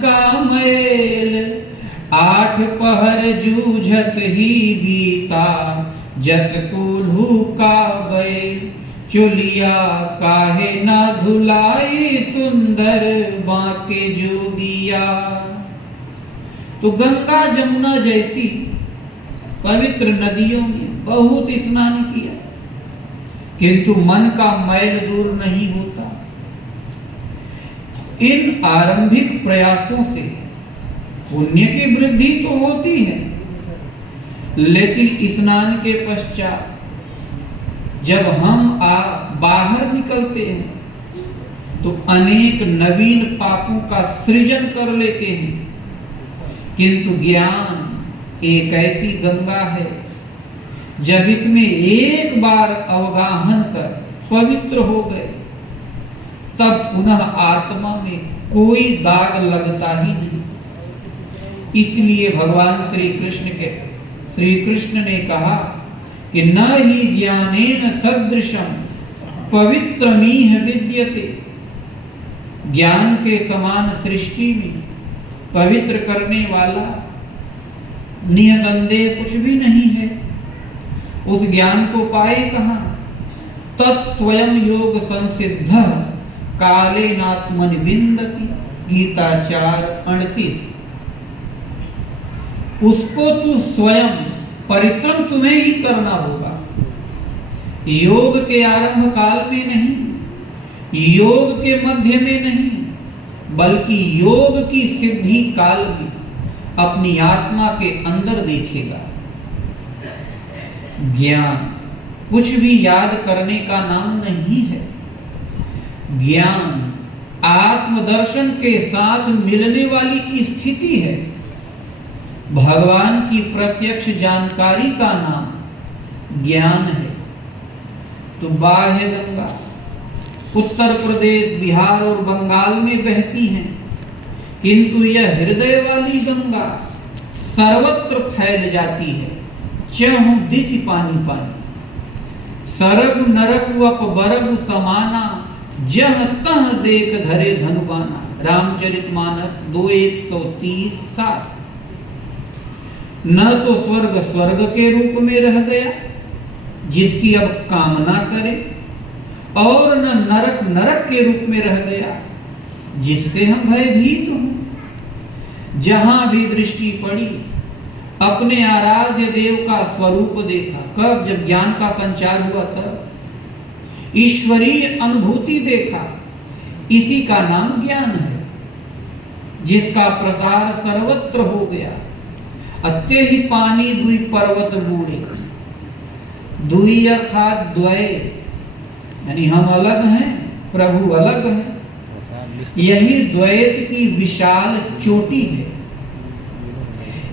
का मैल, 8 पहर जूझत ही बीता, जस कोल्हू का बैल। चोलिया काहे ना धुलाई, सुंदर बांके जोगिया। तो गंगा जमुना जैसी पवित्र नदियों में बहुत स्नान किया, किंतु मन का मैल दूर नहीं होता। इन आरंभिक प्रयासों से पुण्य की वृद्धि तो होती है, लेकिन स्नान के पश्चात जब हम बाहर निकलते हैं तो अनेक नवीन पापों का सृजन कर लेते हैं। किंतु ज्ञान एक ऐसी गंगा है, जब इसमें एक बार अवगाहन कर पवित्र हो गए, तब पुनः आत्मा में कोई दाग लगता ही नहीं। इसलिए भगवान श्री कृष्ण ने कहा कि न ही ज्ञानेन सदृशम पवित्रमीह विद्यते। ज्ञान के समान सृष्टि में पवित्र करने वाला निसंदेह कुछ भी नहीं है। उस ज्ञान को पाए कहां? तत्स्वयं योग संसिद्ध कालेनात्मनि विन्दति। गीता 4:38। उसको तू स्वयं परिश्रम तुम्हें ही करना होगा। योग के आरंभ काल में नहीं, योग के मध्य में नहीं, बल्कि योग की सिद्धि काल में अपनी आत्मा के अंदर देखेगा। ज्ञान कुछ भी याद करने का नाम नहीं है। ज्ञान आत्मदर्शन के साथ मिलने वाली स्थिति है। भगवान की प्रत्यक्ष जानकारी का नाम ज्ञान है। तो बाह्य गंगा उत्तर प्रदेश, बिहार और बंगाल में बहती हैं, किंतु यह हृदय वाली गंगा सर्वत्र फैल जाती है। चहुं दिशि पानी पानी, सरग नरक वप बरग समाना, जह तह देख धरे धनुबाना। रामचरितमानस 2:130-7। न तो स्वर्ग स्वर्ग के रूप में रह गया, जिसकी अब कामना करे, और न नरक नरक के रूप में रह गया, जिससे हम भयभीत हों। जहां भी दृष्टि पड़ी अपने आराध्य देव का स्वरूप देखा। कब? जब ज्ञान का संचार हुआ तब ईश्वरीय अनुभूति देखा। इसी का नाम ज्ञान है, जिसका प्रसार सर्वत्र हो गया। अत्य ही पानी दुई पर्वत बूढ़े। दुई अर्थात द्वय, यानी हम अलग हैं, प्रभु अलग हैं। यही द्वैत की विशाल चोटी है।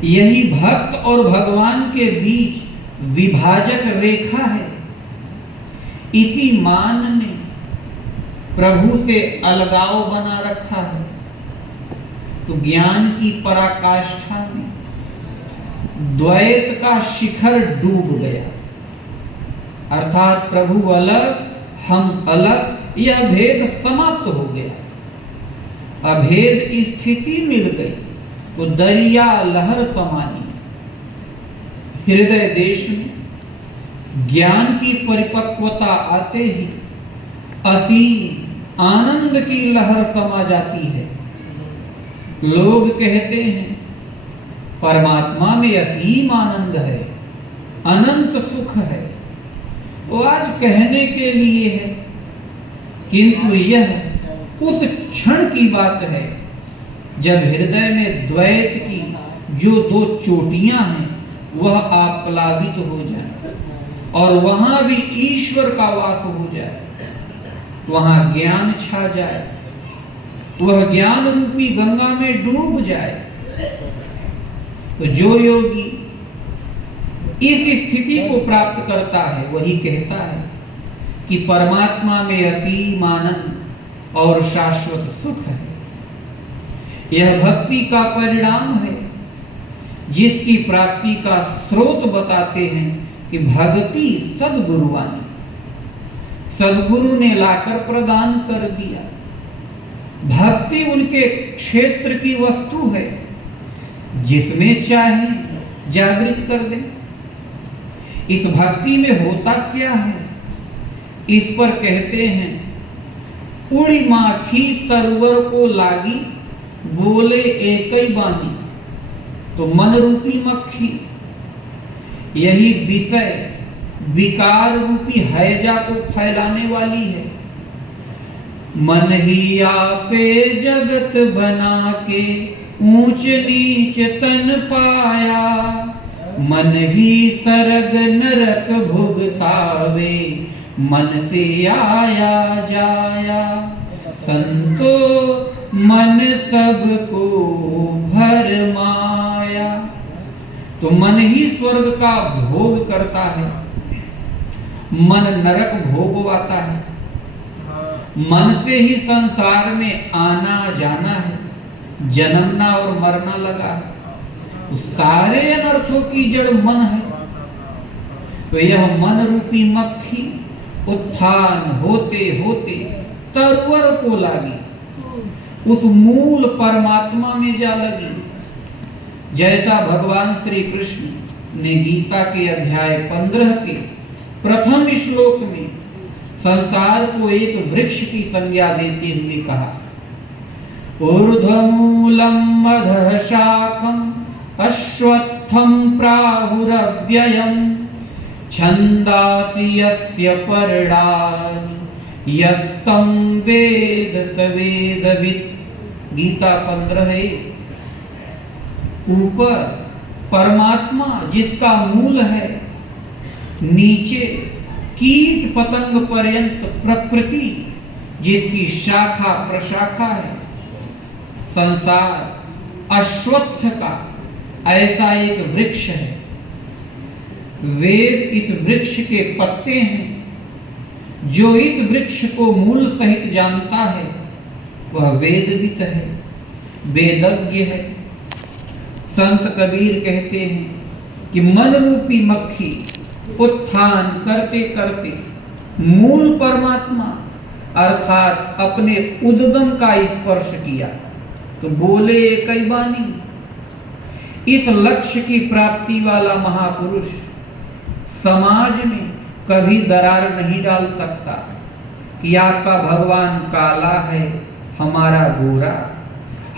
यही भक्त और भगवान के बीच विभाजक रेखा है। इसी मान ने प्रभु से अलगाव बना रखा है। तो ज्ञान की पराकाष्ठा में द्वैत का शिखर डूब गया, अर्थात प्रभु अलग हम अलग, यह भेद समाप्त हो गया। अभेद स्थिति मिल गई तो दरिया लहर समानी। हृदय देश में ज्ञान की परिपक्वता आते ही असीम आनंद की लहर समा जाती है। लोग कहते हैं परमात्मा में असीम आनंद है, अनंत सुख है। वो आज कहने के लिए है, किंतु यह उस क्षण की बात है जब हृदय में द्वैत की जो दो चोटियां हैं वह आप्लावित हो जाए और वहां भी ईश्वर का वास हो जाए, वहां ज्ञान छा जाए, वह ज्ञान रूपी गंगा में डूब जाए। तो जो योगी इस स्थिति को प्राप्त करता है वही कहता है कि परमात्मा में असीम आनंद और शाश्वत सुख है। यह भक्ति का परिणाम है, जिसकी प्राप्ति का स्रोत बताते हैं कि भक्ति सद्गुरुवाणी, सद्गुरु ने लाकर प्रदान कर दिया। भक्ति उनके क्षेत्र की वस्तु है, जिसमें चाहे जागृत कर दे। इस भक्ति में होता क्या है, इस पर कहते हैं, उड़ी माखी तरवर को लागी, बोले एकई बानी। तो मन रूपी मक्खी यही विषय विकार रूपी हैजा को फैलाने वाली है। मन ही आपे जगत बना के ऊंच नीच तन पाया, मन ही सरग नरक भुगतावे, मन से आया जाया। संतो मन सबको भरमाया। तो मन ही स्वर्ग का भोग करता है, मन नरक भोगवाता है। मन से ही संसार में आना जाना है, जन्मना और मरना लगा है। तो सारे अनर्थों की जड़ मन है। तो यह मन रूपी मक्खी उत्थान होते होते तरवर को लागी, उस मूल परमात्मा में जा लगी। जैसा भगवान श्री कृष्ण ने गीता के अध्याय 15 के प्रथम श्लोक में संसार को एक वृक्ष की संज्ञा देते हुए कहा, ऊर्ध्वमूलम् अधः शाखम् अश्वत्थं प्राहुरव्ययम् छन्दासि यस्य पर्णानि यस्तं वेद स वेदवित्। गीता 15:1। ऊपर परमात्मा जिसका मूल है, नीचे कीट पतंग पर्यंत प्रकृति जिसकी शाखा प्रशाखा है। संसार अश्वत्थ का ऐसा एक वृक्ष है। वेद इस वृक्ष के पत्ते हैं। जो इस वृक्ष को मूल सहित जानता है वह वेदवित है, वेदज्ञ है। संत कबीर कहते हैं कि मन रूपी मक्खी उत्थान करते करते मूल परमात्मा अर्थात अपने उद्गम का स्पर्श किया तो बोले एकई बानी। इस लक्ष्य की प्राप्ति वाला महापुरुष समाज में कभी दरार नहीं डाल सकता कि आपका भगवान काला है, हमारा गोरा,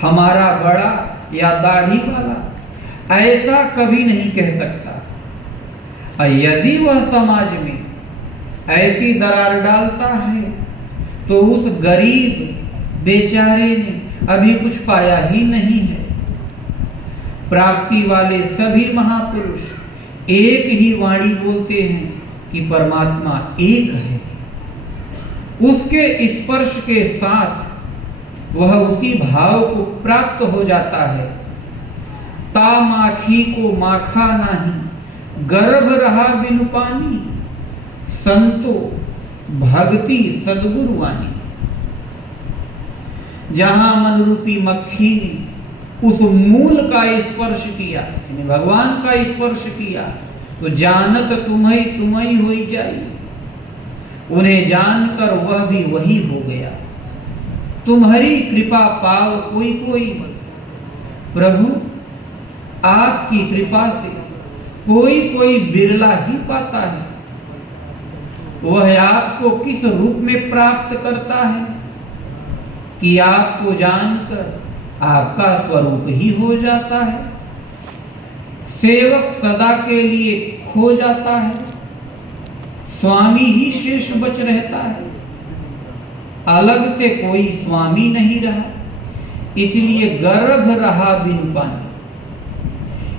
हमारा बड़ा या दाढ़ी वाला, ऐसा कभी नहीं कह सकता। यदि वह समाज में ऐसी दरार डालता है तो उस गरीब बेचारे ने अभी कुछ पाया ही नहीं है। प्राप्ति वाले सभी महापुरुष एक ही वाणी बोलते हैं कि परमात्मा एक है। उसके स्पर्श के साथ वह उसी भाव को प्राप्त हो जाता है। ता माखी को माखा नहीं, गर्भ रहा बिनु पानी, संतो भक्ति सद्गुरुवानी। जहां मन रूपी मक्खी ने उस मूल का स्पर्श किया, भगवान का स्पर्श किया, तो जानत तुम्हें होई जाई। उन्हें जानकर वह भी वही हो गया। तुम्हारी कृपा पाव कोई कोई, प्रभु आपकी कृपा से कोई कोई बिरला ही पाता है। वह आपको किस रूप में प्राप्त करता है कि आपको जानकर आपका स्वरूप ही हो जाता है। सेवक सदा के लिए खो जाता है, स्वामी ही शेष बच रहता है। अलग से कोई स्वामी नहीं रहा, इसलिए गर्भ रहा बिनु पानी।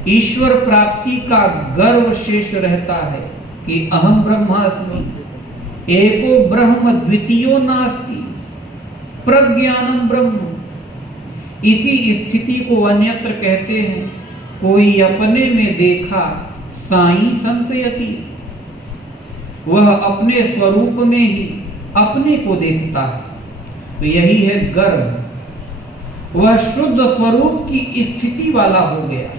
ईश्वर प्राप्ति का गर्व शेष रहता है कि अहम ब्रह्मास्मि, एको ब्रह्म द्वितीयो नास्ति, प्रज्ञानम ब्रह्म। इसी स्थिति को अन्यत्र कहते हैं, कोई अपने में देखा साईं संतयति। वह अपने स्वरूप में ही अपने को देखता है, तो यही है गर्व। वह शुद्ध स्वरूप की स्थिति वाला हो गया।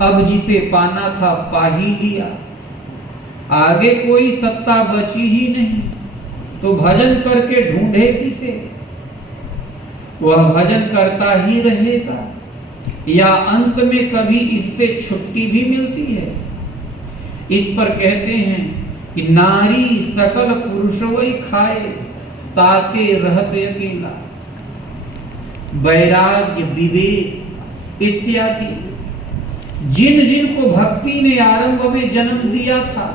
अब जिसे पाना था पा ही लिया, आगे कोई सत्ता बची ही नहीं, तो भजन करके ढूंढे किसे। वह भजन करता ही रहेगा या अंत में कभी इससे छुट्टी भी मिलती है? इस पर कहते हैं कि नारी सकल पुरुषवई खाए, ताके रहत अकेला। वैराग्य, विवेक इत्यादि जिन जिन को भक्ति ने आरंभ में जन्म दिया था,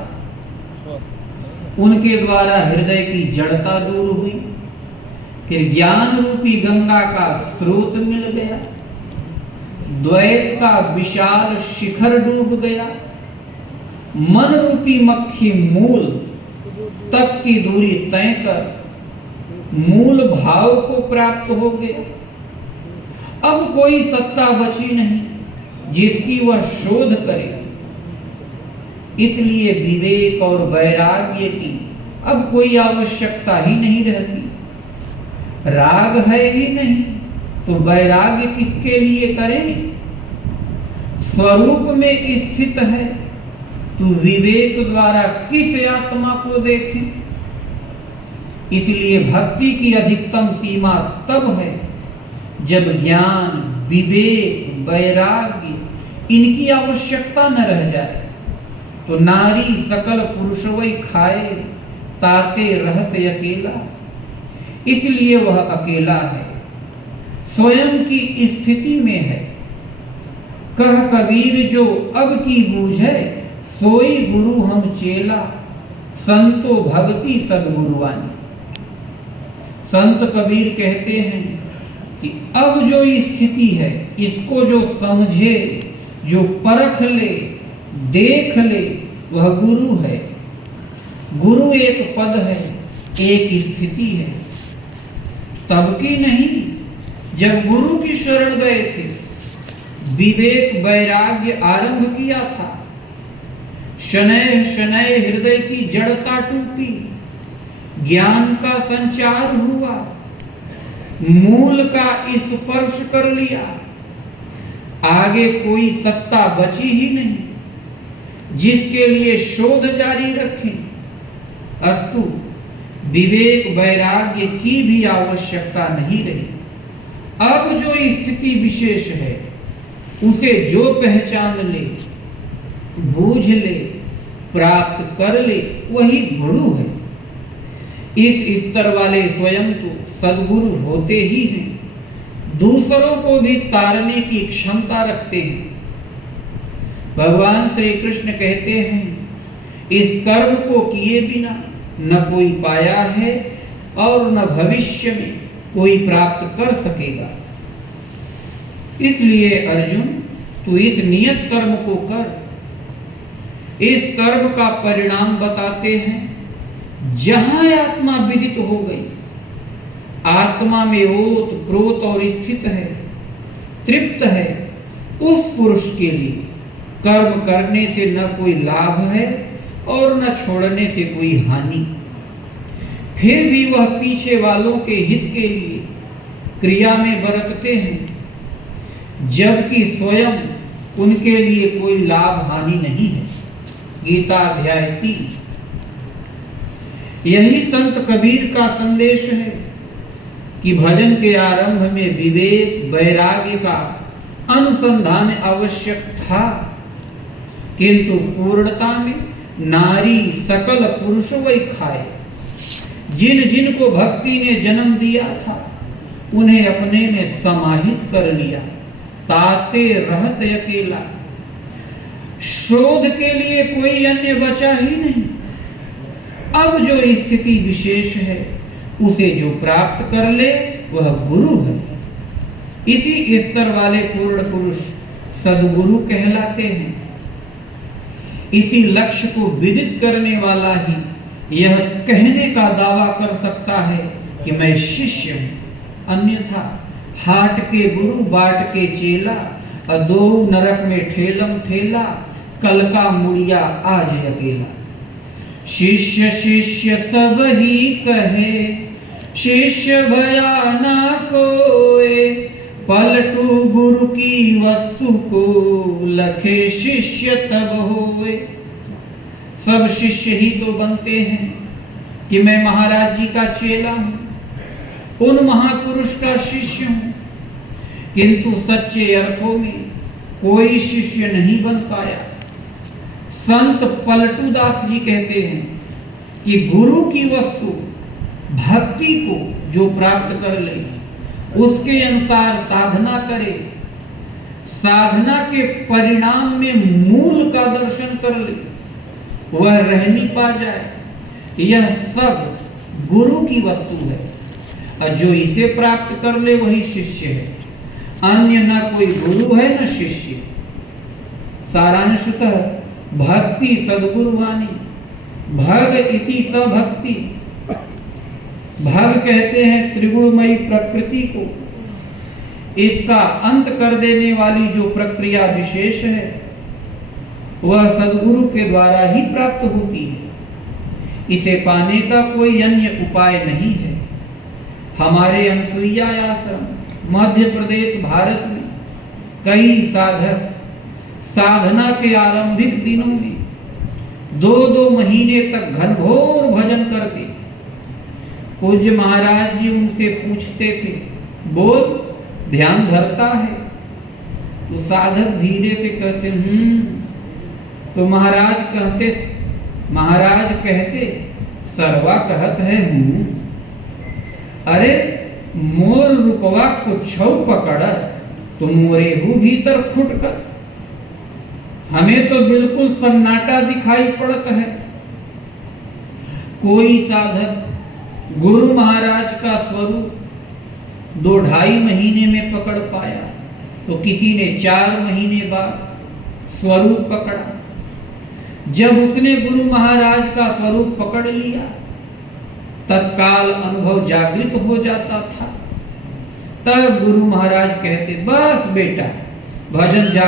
उनके द्वारा हृदय की जड़ता दूर हुई, फिर ज्ञान रूपी गंगा का स्रोत मिल गया, द्वैत का विशाल शिखर डूब गया, मन रूपी मक्खी मूल तक की दूरी तय कर मूल भाव को प्राप्त हो गया। अब कोई सत्ता बची नहीं जिसकी वह शोध करे। इसलिए विवेक और वैराग्य की अब कोई आवश्यकता ही नहीं रहती। राग है ही नहीं तो वैराग्य किसके लिए करें? स्वरूप में स्थित है तो विवेक द्वारा किस आत्मा को देखें? इसलिए भक्ति की अधिकतम सीमा तब है जब ज्ञान, विवेक, वैराग्य इनकी आवश्यकता न रह जाए। तो नारी सकल पुरुषवई खाए, ताते रहत अकेला। इसलिए वह अकेला है, स्वयं की स्थिति में है। कह कबीर जो अब की बूझे, सोई गुरु हम चेला, संतो भक्ति सद्गुरुवानी। संत कबीर कहते हैं कि अब जो स्थिति है, इसको जो समझे, जो परख ले, देख ले, वह गुरु है। गुरु एक पद है, एक स्थिति है। तब की नहीं जब गुरु की शरण गए थे, विवेक वैराग्य आरंभ किया था, शनैः शनैः हृदय की जड़ता टूटी, ज्ञान का संचार हुआ, मूल का स्पर्श कर लिया, आगे कोई सत्ता बची ही नहीं जिसके लिए शोध जारी रखें। अस्तु विवेक वैराग्य की भी आवश्यकता नहीं रही। अब जो स्थिति विशेष है उसे जो पहचान ले, बूझ ले, प्राप्त कर ले, वही गुरु है। इस स्तर वाले स्वयं तो सद्गुरु होते ही हैं, दूसरों को भी तारने की क्षमता रखते हैं। भगवान श्री कृष्ण कहते हैं, इस कर्म को किए बिना न कोई पाया है और न भविष्य में कोई प्राप्त कर सकेगा। इसलिए अर्जुन, तू इस नियत कर्म को कर। इस कर्म का परिणाम बताते हैं। जहां आत्मा विदित हो गई, आत्मा में ओत प्रोत और स्थित है, तृप्त है, उस पुरुष के लिए कर्म करने से न कोई लाभ है और न छोड़ने से कोई हानि। फिर भी वह पीछे वालों के हित के लिए क्रिया में बरतते हैं, जबकि स्वयं उनके लिए कोई लाभ हानि नहीं है। गीता अध्याय 3। यही संत कबीर का संदेश है कि भजन के आरंभ में विवेक वैराग्य का अनुसंधान आवश्यक था, किंतु पूर्णता में नारी सकल पुरुषवई खाए। जिन जिन को भक्ति ने जन्म दिया था उन्हें अपने में समाहित कर लिया, ताते रहत अकेला। शोध के लिए कोई अन्य बचा ही नहीं। अब जो स्थिति विशेष है उसे जो प्राप्त कर ले वह गुरु है। इसी स्तर वाले पूर्ण पुरुष सद्गुरु कहलाते हैं। इसी लक्ष्य को विदित करने वाला ही यह कहने का दावा कर सकता है कि मैं शिष्य हूं। अन्यथा हाट के गुरु बाट के चेला, अदो नरक में ठेलम ठेला, कल का मुड़िया आज अकेला। शिष्य शिष्य सब ही कहे, शिष्य भया ना कोय, पलटू गुरु की वस्तु को, लखे शिष्य तब होए। सब शिष्य ही तो बनते हैं कि मैं महाराज जी का चेला हूं, उन महापुरुष का शिष्य हूं, किंतु सच्चे अर्थों में कोई शिष्य नहीं बन पाया। संत पलटूदास जी कहते हैं कि गुरु की वस्तु भक्ति को जो प्राप्त कर ले उसके अनुसार साधना करे, साधना के परिणाम में मूल का दर्शन कर ले, वह रहनी पा जाए। यह सब गुरु की वस्तु है और जो इसे प्राप्त कर ले वही शिष्य है। अन्य न कोई गुरु है न शिष्य। सारांशतः भक्ति सद्गुरु वाणी, भग इति स भक्ति। भग कहते हैं त्रिगुणमयी प्रकृति को। इसका अंत कर देने वाली जो प्रक्रिया विशेष है वह सद्गुरु के द्वारा ही प्राप्त होती है। इसे पाने का कोई अन्य उपाय नहीं है। हमारे अनसुईया आश्रम मध्य प्रदेश भारत में कई साधक साधना के आरंभिक दिनों में 2-2 महीने तक घनघोर भजन करते। पूज्य महाराज जी उनसे पूछते थे, बोल ध्यान धरता है? तो साधक धीरे से कहते तो महाराज कहते सर्वा कहत है हूँ। अरे मोर रुपवा को छौ पकड़ तो मोरे हूँ भीतर खुट कर। हमें तो बिल्कुल सन्नाटा दिखाई पड़ता है। कोई साधक गुरु महाराज का स्वरूप 2-2.5 महीने में पकड़ पाया तो किसी ने 4 महीने बाद स्वरूप पकड़ा। जब उसने गुरु महाराज का स्वरूप पकड़ लिया तत्काल अनुभव जागृत हो जाता था। तब गुरु महाराज कहते, बस बेटा भजन जा